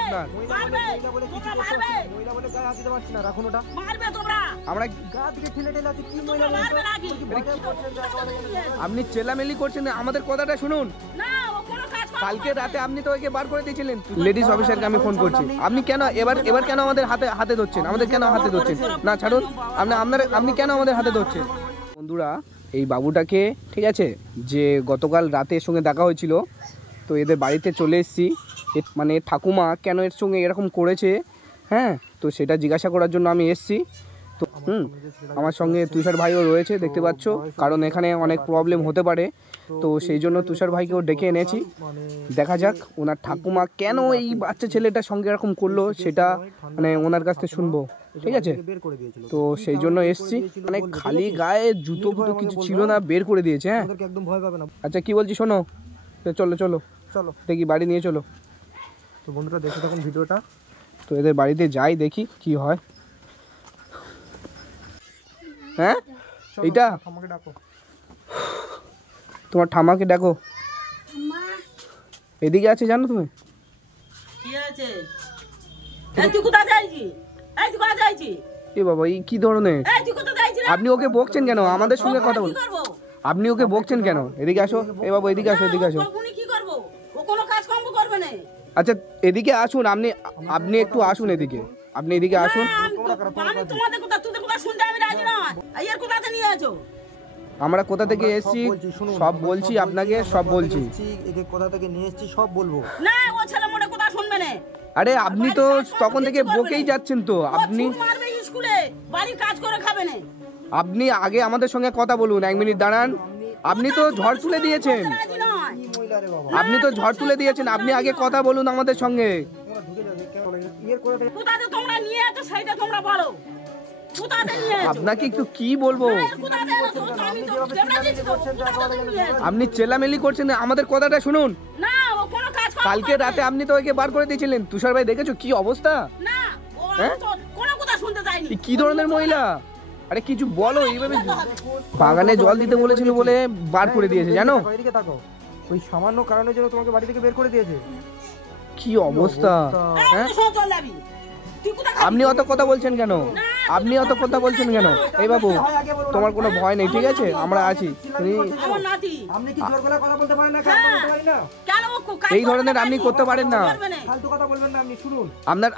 আপনার। আমরা আপনি চেল্লামেলি করছেন, আমাদের কথাটা শুনুন। কালকে রাতে আপনি তো ওকে বার করে দিয়েছিলেন। লেডিস অফিসারকে আমি ফোন করছি। আপনি কেন এবার কেন আমাদের হাতে ধরছেন? আমাদের কেন হাতে ধরছেন? না ছাড়ুন, আপনি কেন আমাদের হাতে ধরছেন? বন্ধুরা, এই বাবুটাকে ঠিক আছে, যে গতকাল রাতে এর সঙ্গে দেখা হয়েছিল, তো এদের বাড়িতে চলে এসেছি। মানে ঠাকুমা কেন এর সঙ্গে এরকম করেছে, হ্যাঁ, তো সেটা জিজ্ঞাসা করার জন্য আমি এসেছি। তো আমার সঙ্গে তুষার ভাইও রয়েছে, দেখতে পাচ্ছ, কারণ এখানে অনেক প্রবলেম হতে পারে, তো সেই জন্য তুষার ভাইকেও ডেকে এনেছি। দেখা যাক ওনার ঠাকুমা কেন এই বাচ্চা ছেলেটার সঙ্গে এরকম করলো, সেটা মানে ওনার কাছ থেকে শুনবো, ঠিক আছে? তো সেই জন্য এসছি। মানে খালি গায়ে জুতো ফুতো কিছু ছিল না, বের করে দিয়েছে। হ্যাঁ, আচ্ছা কি বলছি শোনো, চলো চলো চলো দেখি, বাড়ি নিয়ে চলো। তো বন্ধুরা দেখো তখন ভিডিওটা, তো এদের বাড়িতে যাই, দেখি কি হয়। হ্যাঁ, এইটা তোমার ঠামাকে ডাকো, এদিকে আছে, জানো তুমি? এ বাবা, এই কি ধরনের? আপনি ওকে বকছেন কেন? আমাদের সঙ্গে কথা বল, আপনি ওকে বকছেন কেন? এদিকে আসো, এ বাবা এদিকে আসো, এদিকে আসো। আচ্ছা এদিকে আসুন, আপনি একটু আসুন এদিকে, আপনি এদিকে আসুন। আমরা কোথা থেকে এসেছি সব বলছি আপনাকে, সব বলছি। কোথা থেকে নিয়ে এসেছি সব বলবো। আরে আপনি তো তখন থেকে বকেই যাচ্ছেন, তো আপনি আগে আমাদের সঙ্গে কথা বলুন, 1 মিনিট দাঁড়ান। আপনি তো ঝড় তুলে দিয়েছেন, আপনি আগে কথা বলুন আমাদের সঙ্গে। আপনাকে একটু কি বলবো, আপনি চেল্লামেলি করছেন, আমাদের কথাটা শুনুন। কালকে রাতে আপনি তো ওকে বার করে দিয়েছিলেন। তুষার ভাই দেখেছো কি অবস্থা? হ্যাঁ, কি ধরনের মহিলা? আরে কিছু বলো, এইভাবে বাগানে জল দিতে বলেছিল বলে বার করে দিয়েছে, জানো? ওই সামান্য কারণের জন্য তোমাকে বাড়ি থেকে বের করে দিয়েছে। কি অবস্থা! হ্যাঁ, আপনি অত কথা বলছেন কেন? এই বাবু, তোমার কোনো ভয় নেই, ঠিক আছে? আমরা আছি। এই ধরনের আপনি করতে পারেন না।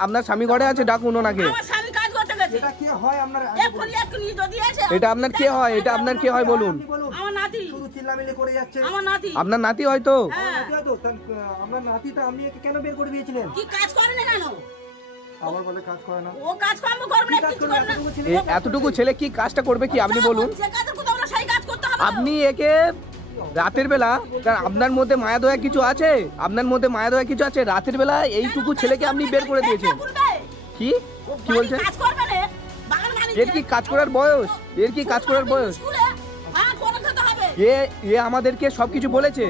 আপনার স্বামী ঘরে আছে, ডাকুন ওনাকে। এটা আপনার কে হয়? এটা আপনার কে হয় বলুন? আপনার নাতি হয়তো। আপনার নাতিটা আপনি কেন বের করে দিয়েছিলেন? কি কাজ করে না কেন? আবার বলে কাজ করে না। ও কাজ কর্ম করবে না, কিছু করে না। এতটুকু ছেলে কি কাজটা করবে কি আপনি বলুন? আপনি একে রাতের বেলা, আপনার মধ্যে মায়া দয়া কিছু আছে? রাতের বেলা এইটুকু ছেলেকে আপনি বের করে দিয়েছেন। কি বলছেন? এর কি কাজ করার বয়স? এ আমাদেরকে সবকিছু বলেছে।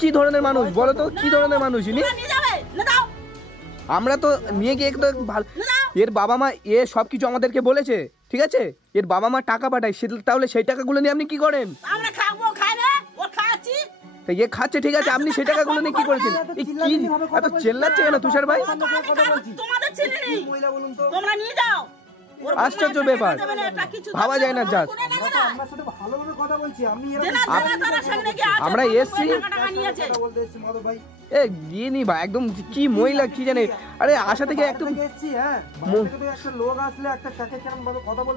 কি ধরনের মানুষ বলো তো? কি ধরনের মানুষ ইনি? আমরা তো নিয়ে গিয়ে ভালো, এর বাবা মা এ সবকিছু আমাদেরকে বলেছে, ঠিক আছে? এর বাবা মা টাকা পাঠায়, তাহলে সেই টাকাগুলো নিয়ে আপনি কি করেন? এ খাচ্ছে, ঠিক আছে, আপনি সেই টাকাগুলো নিয়ে কি করেছেন? কি এত চেল্লাচ্ছে কেন তুষার ভাই? আশ্চর্য ব্যাপার, ভাবা যায় না। যাক, আমরা এসছি গিয়ে নি ভাই, একদম কি মহিলা কি জানে। আরে আশা থেকে একটু,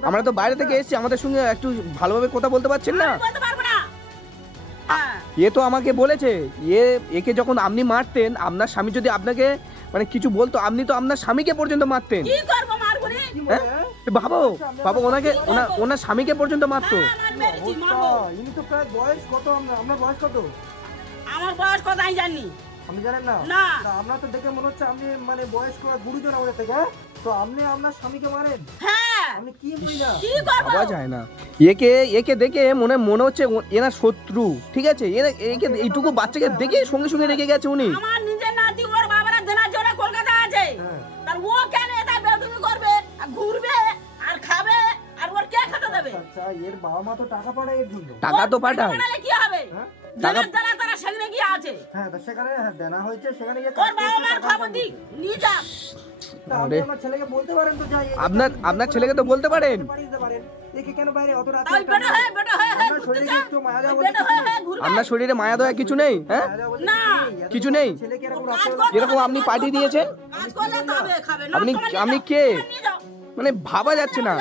আমরা তো বাইরে থেকে এসছি, আমাদের সঙ্গে একটু ভালোভাবে কথা বলতে পারছেন না? এ তো আমাকে বলেছে, একে যখন আপনি মারতেন, আপনার স্বামী যদি আপনাকে মানে কিছু বলতো, আপনি তো আপনার স্বামীকে পর্যন্ত মারতেন। বাবা ওনাকে ওনার স্বামীকে পর্যন্ত মারতো। আমার বয়স কত আমি জানি? আপনি জানেন না? আমরা তো দেখে মনে হচ্ছে আপনি মানে বয়স্ক গুরুজন আমাদের থেকে। তো আপনি আপনার স্বামীকে মারেন? হ্যাঁ। আপনি কি মহিলা? ভাবা যায় না। একে দেখে মনে হচ্ছে এনার শত্রু, ঠিক আছে? একে এইটুকু বাচ্চাকে দেখে সঙ্গে সঙ্গে রেগে গেছে উনি। আমার নিজের নাতি, ওর বাবারা দেনার জন্য কলকাতা আছে, তার ও কেন এটা বেদুমি করবে, আর ঘুরবে আর খাবে, আর ওর কে খেতে দেবে? আচ্ছা, এর বাবা মা তো টাকা পাঠায় এর জন্য। টাকা তো পাঠায়, কি হবে? তারা সেখানে গিয়ে আছে। হ্যাঁ, তো সেখানে দেনা হয়েছে, সেখানে গিয়ে ওর বাবা মার খবর দিক নিয়ে যা। আরে আপনার ছেলেকে বলতে পারেন তো যাই আপনার ছেলেকে তো বলতে পারেন। একে কেন বাইরে অত রাতে ওই বেটা হ্যাঁ আপনার শরীরে একটু মায়া দেওয়া বলে বেটা হ্যাঁ ঘুরবে আপনার শরীরে মায়া দয়া কিছু নেই? হ্যাঁ না কিছু নেই? ছেলেকে এরকম কাজ রাতে করতে এরকম আপনি পাঠিয়ে দিয়েছেন? কাজ করলে তবে খাবে না আপনি কে? মানে ভাবা যাচ্ছে না।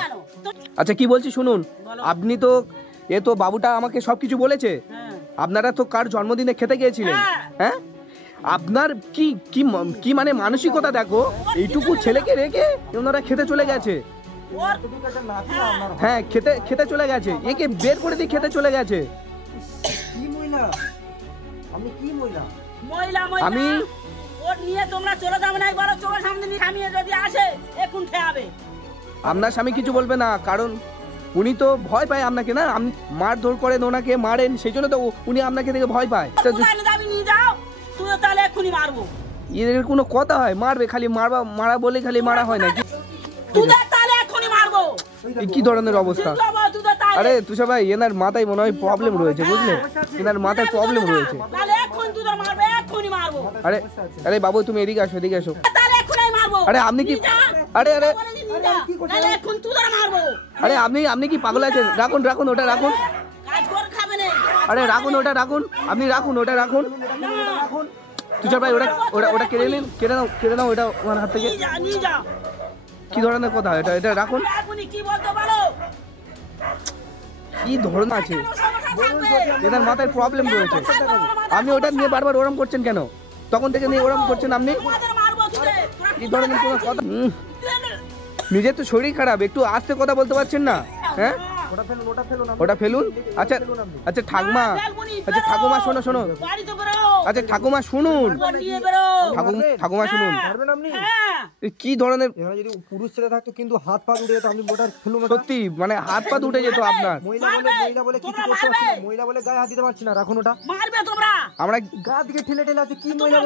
আচ্ছা কি বলছি শুনুন, আপনি তো তো বাবুটা আমাকে সবকিছু বলেছে। আপনারা তো কার জন্মদিনে খেতে গিয়েছিলেন? হ্যাঁ আপনার কি কি কি মানে মানসিকতা দেখো, এইটুকু ছেলেকে রেখে ওনারা খেতে চলে গেছে। হ্যাঁ খেতে চলে গেছে, একে বের করে দিয়ে খেতে চলে গেছে। কি মহিলা, আপনি কি মহিলা? মহিলা আমি ওর নিয়ে তোমরা চলে যাবে না, একবার চোখের সামনে নিয়ে থামিয়ে যদি আসে এখন খেয়াবে। আপনার স্বামী কিছু বলবে না, কারণ উনি তো ভয় পায় আপনাকে না, আপনি মারধর করেন ওনাকে, মারেন, সেই জন্য তো উনি আপনাকে দেখে ভয় পায়। আমি নিয়ে যাও তুই তাহলে এক্ষুনি মারবো। এদের কোনো কথা হয়? মারবে খালি, মারা বলে খালি মারা হয় না। তুই তাহলে এক্ষুনি মারবো। কি ধরনের অবস্থা? আরে তুষার ভাই, এনার মাথায় মনে হয় প্রবলেম রয়েছে, বুঝলে? এনার মাথায় প্রবলেম রয়েছে। আরে আরে বাবু তুমি এদিকে আসো, এদিকে আসো। আরে আপনি কি আরে আরে আরে আপনি কি পাগল আছেন? রাখুন ওটা রাখুন। আরে রাখুন ওটা রাখুন, আপনি রাখুন ওটা রাখুন। তুষার ভাই ওটা কেড়ে নাও ওটা আমার হাত থেকে। কি ধরনের কথা এটা রাখুন। কি ধরনের আছে? এনার মাথায় প্রবলেম রয়েছে। আপনি ওটা নিয়ে বারবার ওরম করছেন কেন? তখন থেকে নিয়ে ওরম করছেন আপনি? কি ধরনের কোনো কথা? নিজের তো শরীর খারাপ, একটু আস্তে কথা বলতে পারছেন না? হ্যাঁ ওটা ফেলুন। আচ্ছা ঠাকুমা শোনো। আচ্ছা ঠাকুমা শুনুন, ঠাকুমা শুনুন। কি ধরনের যদি পুরুষ ছেলে থাকতো কিন্তু হাত পা উঠে যেত, আপনি ওটা ফেলুন। সত্যি মানে হাত পা উঠে যেত আপনার। মহিলা বলে কিছু করতে পারছি না, মহিলা বলে গায়ে হাত দিতে পারছি না। রাখুন ওটা। আমরা গা দিকে ঠেলে আছে। কি মহিলা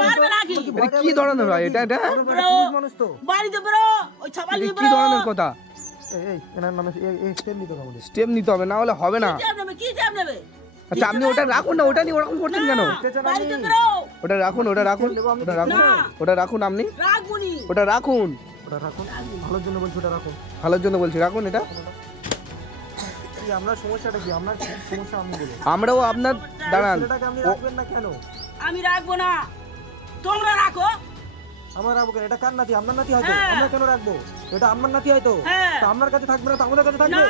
কি ধরনের হয় এটা? মানুষ তো কি ধরনের কথা? স্টেপ নিতে হবে, না হলে হবে না। আচ্ছা আপনি ওটা রাখুন না, ওটা নিয়ে ওরকম করছেন কেন? ওটা রাখুন আপনি ওটা রাখুন। ভালোর জন্য বলছি, ওটা রাখুন। ভালোর জন্য বলছি, রাখুন এটা। আপনার সমস্যাটা কি? আপনার সমস্যা আমি বলি। আমরাও আপনার দাঁড়ান। আপনি রাখবেন না কেন? আমি রাখবো না, তোমরা রাখো। আমার রাখবো কেন? এটা কার নাতি? আপনার নাতি হয়তো। আমরা কেন রাখবো? এটা আপনার নাতি হয়তো। তো আপনার কাছে থাকবে না তো আমাদের কাছে থাকবে?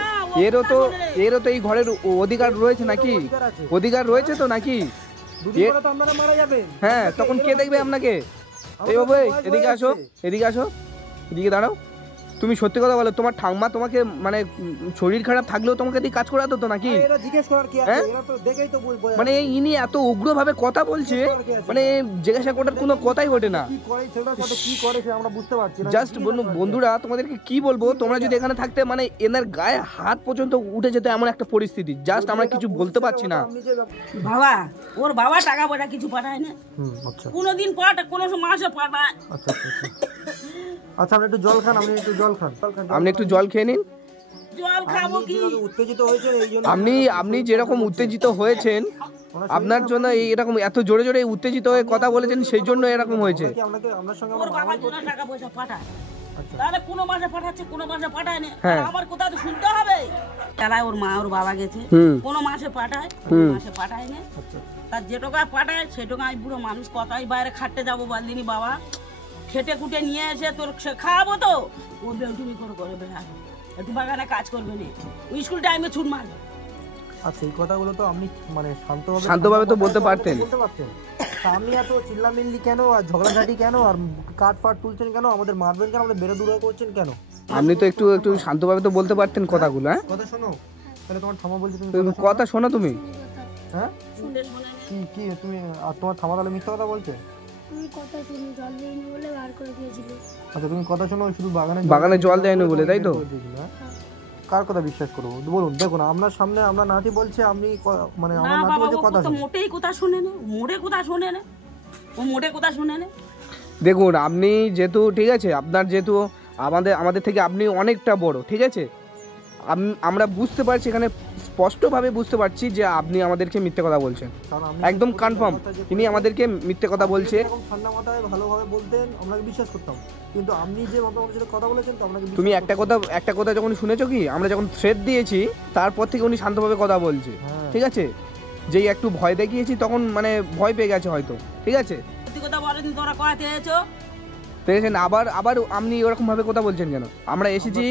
এরও তো এই ঘরের অধিকার রয়েছে নাকি? অধিকার রয়েছে তো নাকি? দুদিন পরে তো আপনারা মারা যাবেন। হ্যাঁ তখন কে দেখবে আপনাকে? এই বাবু এদিকে আসো, এদিকে দাঁড়াও। তুমি সত্যি কথা বলো, তোমার ঠাম্মা তোমাকে মানে শরীর খারাপ থাকলেও তোমাকে দিয়ে কাজ করাতো তো নাকি? মানে ইনি এত উগ্রভাবে কথা বলছে, মানে জিজ্ঞাসা করার কোনো কথাই ওঠে না। জাস্ট বন্ধুরা তোমাদেরকে কি বলবো, তোমরা যদি এখানে থাকতে মানে এনার গায়ে হাত পর্যন্ত উঠে যেত এমন একটা পরিস্থিতি, জাস্ট আমরা কিছু বলতে পারছি না। বাবা ওর বাবা টাকা পয়সা কিছু পাঠায় না, কোনোদিন কোনো মাসে পাঠায়। আচ্ছা আপনি একটু জল খান, আপনি একটু জল খেয়ে নিন। জল খাবো কি? উত্তেজিত হয়েছে এই জন্য। আপনি যেরকম উত্তেজিত হয়েছেন, আপনার জন্য এরকম এত জোরে জোরে উত্তেজিত হয়ে কথা বলেছেন, সেই জন্য এরকম হয়েছে। ওর বাবা জন্য টাকা পয়সা পাঠায়, তাহলে কোনো মাসে পাঠাচ্ছে কোনো মাসে পাঠায় না, আমার কোথা তো শুনতে হবে। তাহলে ওর মা ওর বাবা গেছে, কোনো মাসে পাঠায় কোনো মাসে পাঠায় না। তার যে টাকা পাঠায় সেই টাকা আমি বুড়ো মানুষ কথাই বাইরে খাটতে যাবো বলদিনি বাবা, খেটে খুটে নিয়ে এসে তোর খাওয়াবো তো। ও বেউটুমি করে বেড়াবে, একটু বাগানে কাজ করবে না, ওই স্কুল টাইমে ছুট মারবে। আচ্ছা এই কথাগুলো তো আপনি মানে শান্তভাবে তো বলতে পারতেন। আপনি এত চিল্লামিল্লি কেন আর ঝগড়াঝাটি কেন আর কাট ফাট তুলছেন কেন? আমাদের মারবেন কেন? আমাদের বেরো দূর করছেন কেন? আপনি তো একটু শান্তভাবে তো বলতে পারতেন কথাগুলো। হ্যাঁ কথা শোনো, তাহলে তোমার থামা বলছি, তুমি কথা শোনো তুমি। হ্যাঁ কি তুমি আর তোমার থামা তাহলে মিথ্যা কথা বলছে? আমি কথা শুনি, জল দেয়নি বলে বার করে দিয়েছিল। আচ্ছা তুমি কথা শোনো, শুধু বাগানে জল দেয়নি বলে, তাই তো? কার কথা বিশ্বাস করবো বলুন? দেখুন আপনার সামনে আমরা নাতি বলছে, আপনি মানে আমার নাতি বলছে কথা শুনে। মোটেই কথা শুনে না, মোটে কথা শুনে না, ও মোটে কথা শুনে না। দেখুন আপনি যেহেতু ঠিক আছে, আপনার যেহেতু আমাদের থেকে আপনি অনেকটা বড়, ঠিক আছে, আমরা বুঝতে পারছি, এখানে স্পষ্টভাবে বুঝতে পারছি যে আপনি আমাদেরকে মিথ্যে কথা বলছেন, একদম কনফার্ম ইনি আমাদেরকে মিথ্যে কথা বলছে। ঠান্ডা মাথায় ভালোভাবে বলতেন, আপনাকে বিশ্বাস করতাম, কিন্তু আপনি যে আমাদের সাথে কথা বলেছেন তো আপনাকে তুমি একটা কথা যখন শুনেছো কি, আমরা যখন থ্রেট দিয়েছি তারপর থেকে উনি শান্তভাবে কথা বলছে, ঠিক আছে? যেই একটু ভয় দেখিয়েছি তখন মানে ভয় পেয়ে গেছে হয়তো, ঠিক আছে? দেখেছেন আবার আপনি ওরকম ভাবে কথা বলছেন কেন? আমরা এসেছি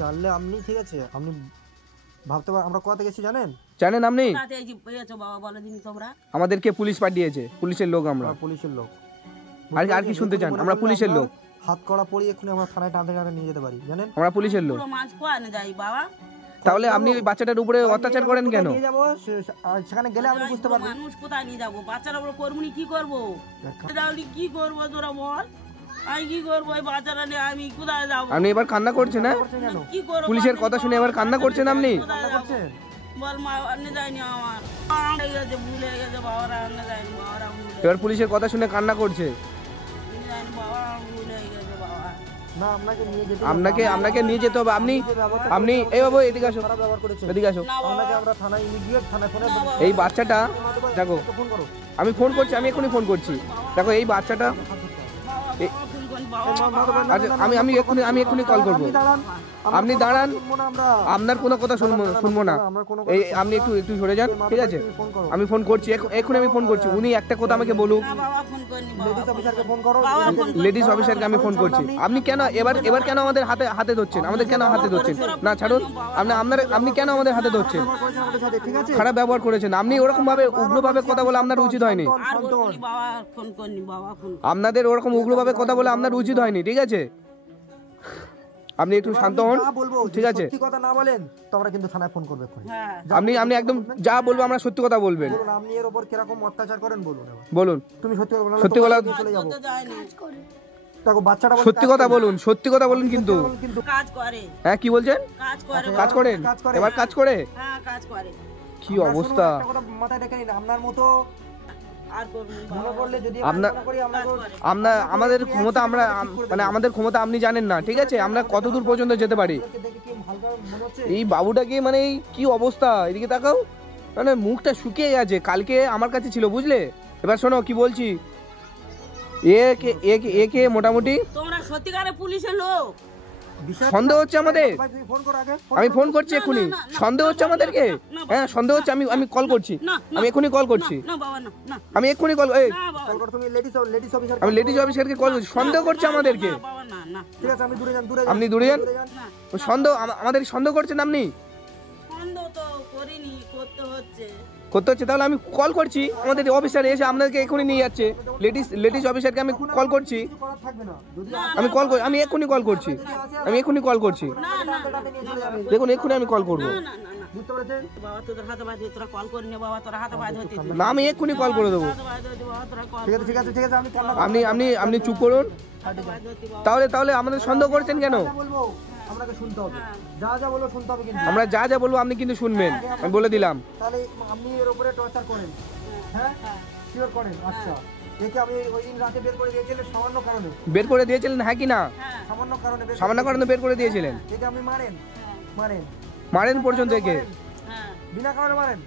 জানলে আপনি, ঠিক আছে, আপনি ভাবতে পারেন আমরা কোথা থেকে গেছি জানেন আপনি? আমাদেরকে পুলিশ পাঠিয়েছে, পুলিশের লোক, আমরা পুলিশের লোক। আর কি শুনতে চান? আমরা পুলিশের লোক, হাত কড়া পড়ি এক্ষুনি আমরা থানায় টানতে নিয়ে যেতে পারি, জানেন? আমরা পুলিশের লোক। তাহলে আপনি ওই বাচ্চাটার উপরে অত্যাচার করেন কেন? নিয়ে যাব, সেখানে গেলে আপনি বুঝতে পারবেন। মানুষ কোথায় নিয়ে যাবো? বাচ্চারা বলে কর্মী কি করবো? কি করবো তোরা বল? আমি কি করবো? ওই বাচ্চারা নিয়ে আমি কোথায় যাবো? আপনি এবার কান্না করছেন? না কি করবো? পুলিশের কথা শুনে এবার কান্না করছেন আপনি? বল মা আনে যায়নি, আমার ভুলে গেছে বাবারা, আনে যায়নি, বাবারা এবার পুলিশের কথা শুনে কান্না করছে। আপনাকে নিয়ে যেতে হবে। আপনি এই বাবু এদিকে আসো, এদিকে আসো। এই বাচ্চাটা দেখো, আমি ফোন করছি, আমি এখনই ফোন করছি। দেখো এই বাচ্চাটা, আমি এক্ষুনি কল করবো। আপনি দাঁড়ান, আপনার কোনো কথা শুনবো না। এই আপনি একটু সরে যান, ঠিক আছে? আমি ফোন করছি, এক্ষুনি আমি ফোন করছি। উনি একটা কথা আমাকে বলুক। লেডিস অফিসারকে আমি ফোন করছি। আপনি কেন এবার কেন আমাদের হাতে ধরছেন? আমাদের কেন হাতে ধরছেন? না ছাড়ুন, আপনি কেন আমাদের হাতে ধরছেন? খারাপ ব্যবহার করেছেন আপনি, ওরকম ভাবে উগ্রভাবে কথা বলে আপনার উচিত হয়নি। আপনাদের ওরকম উগ্রভাবে কথা বলে আপনার উচিত হয়নি, ঠিক আছে? আপনি একটু শান্ত হন, ঠিক আছে? সত্যি কথা না বলেন তো আমরা কিন্তু থানায় ফোন করব। আপনি একদম যা বলবো আমরা সত্যি কথা বলবেন। বলুন আপনি এর উপর কি রকম অত্যাচার করেন বলুন। তুমি সত্যি কথা বলো, সত্যি কথা চলে যাব। দেখো বাচ্চাটা সত্যি কথা বলুন কিন্তু কাজ করে। হ্যাঁ কি বলছেন? কাজ করেন? এবার কাজ করে? হ্যাঁ কাজ করে। কি অবস্থা! একটা কথা মাথায় রেখে নিন, আপনার মতো আমাদের ক্ষমতা, আমাদের ক্ষমতা আপনি জানেন না, ঠিক আছে? আমরা কতদূর পর্যন্ত যেতে পারি। এই বাবুটাকে মানে কি অবস্থা, এদিকে তাকাও, মানে মুখটা শুকিয়ে গেছে। কালকে আমার কাছে ছিল, বুঝলে? এবার শোনো কি বলছি। একে মোটামুটি তোমরা সত্যিকারের পুলিশের লোক, সন্দেহ হচ্ছে আমাদের। আমি ফোন করছি এক্ষুনি। সন্দেহ হচ্ছে আমাদেরকে? হ্যাঁ সন্দেহ হচ্ছে। আমি কল করছি, আমি এক্ষুনি কল করছি। আমি এক্ষুনি কল, আমি লেডিস অফিসারকে কল করছি। সন্দেহ করছে আমাদেরকে। আপনি দূরে যান। সন্দেহ, আমাদের সন্দেহ করছেন আপনি? করতে হচ্ছে, তাহলে আমি কল করছি। আমাদের অফিসার এসে আপনাদেরকে এক্ষুনি নিয়ে যাচ্ছে। লেডিস অফিসারকে আমি কল করছি। আমি এক্ষুনি কল করছি। দেখুন এক্ষুনি আমি কল করবো। না আমি এক্ষুনি কল করে দেবো। আপনি চুপ করুন। তাহলে আমাদের সন্দেহ করছেন কেন? আমরা যা যা বলবো আপনি কিন্তু শুনবেন, আমি বলে দিলাম। তাহলে আপনি এর উপরে টর্চার করেন? হ্যাঁ শিওর করেন? আচ্ছা, একে আমি ওই দিন রাতে বের করে দিয়েছিলেন সামান্য কারণে? বের করে দিয়েছিলেন, হ্যাঁ কি না? সামান্য কারণে বের করে দিয়েছিলেন। একে আপনি মারেন পর্যন্ত একে বিনা কারণে মারেন?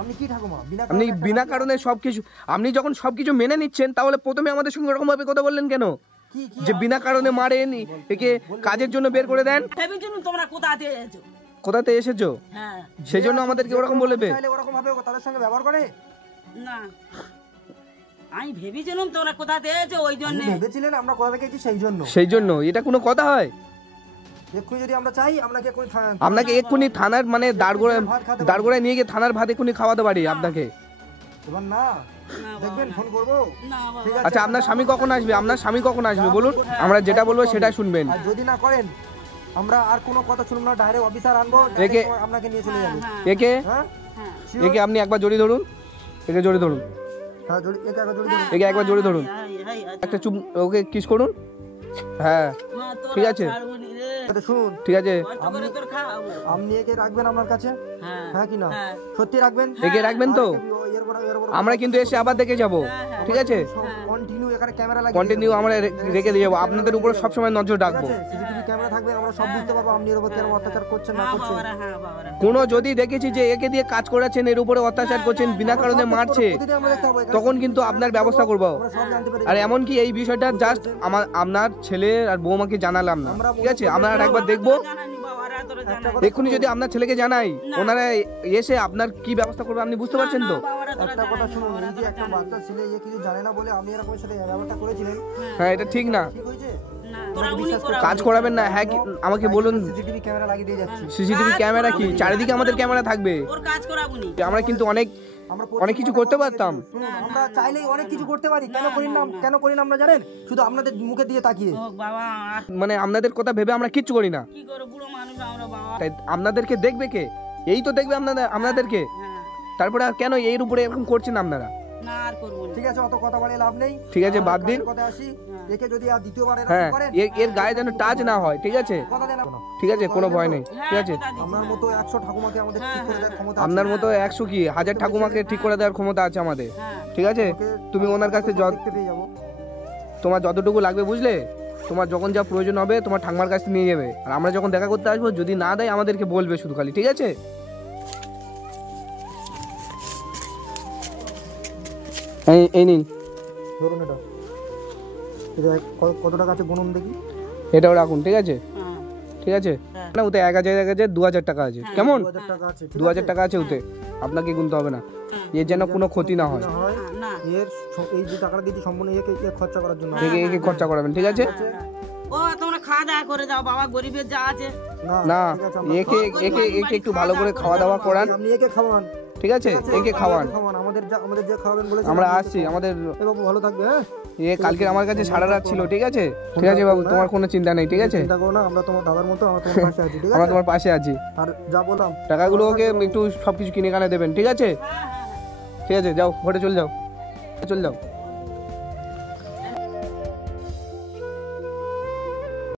আপনি কি ঠাকুমা আপনি বিনা কারণে সবকিছু, আপনি যখন সবকিছু মেনে নিচ্ছেন তাহলে প্রথমে আমাদের সঙ্গে এরকম ভাবে কথা বললেন কেন? যে বিনা কারণে মারেন, একে কাজের জন্য বের করে দেন। তোমরা কোথাতে এসেছো সেই জন্য আমাদেরকে ওরকম বলবে? ওরকম ভাবে তাদের সঙ্গে ব্যবহার করে না, আমি ভেবেছিলাম তোমরা কোথাতে এসেছো, ওই জন্য ভেবেছিলেন আমরা কোথা থেকে এসেছি সেই জন্য। এটা কোনো কথা হয়? এক্ষুনি যদি আমরা চাই আপনাকে এক্ষুনি থানার মানে দাঁড়গোড়ায় নিয়ে গিয়ে থানার ভাত এক্ষুনি খাওয়াতে পারি আপনাকে। এবার না দেখবেন, ফোন করবো। আচ্ছা আপনার স্বামী কখন আসবে? বলুন, আমরা যেটা বলবো সেটা শুনবেন। আর যদি না করেন আমরা আর কোনো কথা শুনবো না, ডাইরেক্ট অফিসার আনবো, আপনাকে নিয়ে চলে যাবে। একে আপনি একবার জড়িয়ে ধরুন, একে জড়িয়ে ধরুন, একে একবার জড়িয়ে ধরুন। একটা চুপ, ওকে কিস করুন। হ্যাঁ ঠিক আছে, শুনুন, ঠিক আছে। আপনি একে রাখবেন আপনার কাছে? হ্যাঁ কি না? সত্যি রাখবেন? একে রাখবেন তো? আমরা কিন্তু এসে আবার দেখে যাব, ঠিক আছে? কন্টিনিউ এখানে ক্যামেরা লাগিয়ে কন্টিনিউ আমরা রেখে দিয়ে যাবো, আপনাদের উপরে সবসময় নজর রাখবো। সিসিটিভি ক্যামেরা থাকবে, আমরা সব বুঝতে পারবো আপনি এর উপর কেন অত্যাচার করছেন না করছেন। হ্যাঁ বাবারা কোনো যদি দেখেছি যে একে দিয়ে কাজ করাচ্ছেন, এর উপরে অত্যাচার করছেন, বিনা কারণে মারছে, তখন কিন্তু আপনার ব্যবস্থা করবো। আমরা সব জানতে পারি। আর এমনকি এই বিষয়টা জাস্ট আপনার ছেলে আর বৌমাকে জানালাম না, ঠিক আছে? আমরা আর একবার দেখবো, জানানি বাবারা তোরা জানানি এক্ষুনি যদি আপনার ছেলেকে জানাই, ওনারা এসে আপনার কি ব্যবস্থা করবে আপনি বুঝতে পারছেন তো? বাবারা তোরা একটা কথা শুনুন, এই যে একটা বাচ্চা ছেলে কিছু জানে না বলে আপনি এরকম সাথে ব্যবহারটা করেছিলেন, হ্যাঁ এটা ঠিক না, ঠিক হয়েছে? না তোরা উনি করা কাজ করাবেন না। হ্যাঁ আমাকে বলুন, সিসিটিভি ক্যামেরা লাগিয়ে দিয়ে যাচ্ছি। সিসিটিভি ক্যামেরা কি চারিদিকে আমাদের ক্যামেরা থাকবে? ওর কাজ করাবুনি আমরা কিন্তু আমরা অনেক কিছু করতে পারতাম। শুনুন, আমরা চাইলেই অনেক কিছু করতে পারি, কেন করি না আমরা জানেন? শুধু আপনাদের মুখে দিয়ে তাকিয়ে। ও বাবা আর মানে আপনাদের কথা ভেবে আমরা কিচ্ছু করি না, কি করে বুড়ো মানুষ আমরা বাবা তাই আপনাদেরকে দেখবে কে? এই তো দেখবে আপনাদেরকে। হ্যাঁ তারপরে আর কেন এর উপরে এরকম করছেন আপনারা? না আর করবো না ঠিক আছে, অত কথা বলে লাভ নেই, ঠিক আছে বাদ দিন। কথা আসি, একে যদি আর দ্বিতীয়বার হ্যাঁ এরকম করেন, এর গায়ে যেন টাচ না হয়, ঠিক আছে? কথা দেন। ঠিক আছে, কোনো ভয় নেই, ঠিক আছে? আপনার মতো 100 ঠাকুমাকে আমাদের ঠিক করে দেওয়ার ক্ষমতা আছে। আপনার মতো 100 কি 1000 ঠাকুমাকে ঠিক করে দেওয়ার ক্ষমতা আছে আমাদের, হ্যাঁ ঠিক আছে? তুমি ওনার কাছে দেখতে পেয়ে যাবো। তোমার যতটুকু লাগবে বুঝলে, তোমার যখন যা প্রয়োজন হবে তোমার ঠাকুমার কাছে নিয়ে যাবে। আর আমরা যখন দেখা করতে আসবো, যদি না দেয় আমাদেরকে বলবে শুধু খালি, ঠিক আছে? এই নিন, ধরুন এটা, এটা কত টাকা আছে গুনুন দেখি। এটাও রাখুন, ঠিক আছে? হ্যাঁ ঠিক আছে হ্যাঁ। না, ওতে 1000 2000 টাকা আছে, কেমন? 2000 টাকা আছে, ঠিক 2000 টাকা আছে ওতে, আপনাকে গুনতে হবে না, এর যেন কোনো ক্ষতি না হয়। না হয়। না এর এই যে টাকাটা দিয়েছি সম্পূর্ণ একে খরচা করার জন্য। একে খরচা করাবেন, ঠিক আছে? ও তোমরা খাওয়া দাওয়া করে যাও বাবা, গরিবের যা আছে না ঠিক আছে, আমরা একে একটু ভালো করে খাওয়া দাওয়া করান, আপনি একে খাওয়ান, ঠিক আছে? একে খাওয়ান, আমাদের যে খাওয়াবেন বলেছেন আমরা আসছি। আমাদের বাবু ভালো থাকবে, হ্যাঁ? কালকে আমার কাছে সারা রাত ছিল, ঠিক আছে? ঠিক আছে বাবু, তোমার কোনো চিন্তা নেই, ঠিক আছে? চিন্তা করো না, আমরা তোমার দাদার মতো আমরা তোমার পাশে আছি, ঠিক আমরা আছে? তোমার পাশে আছি। আর যা বললাম টাকাগুলো ওকে একটু সবকিছু কিনে কানে দেবেন, ঠিক আছে? ঠিক আছে, যাও ঘরে চলে যাও, চলে যাও।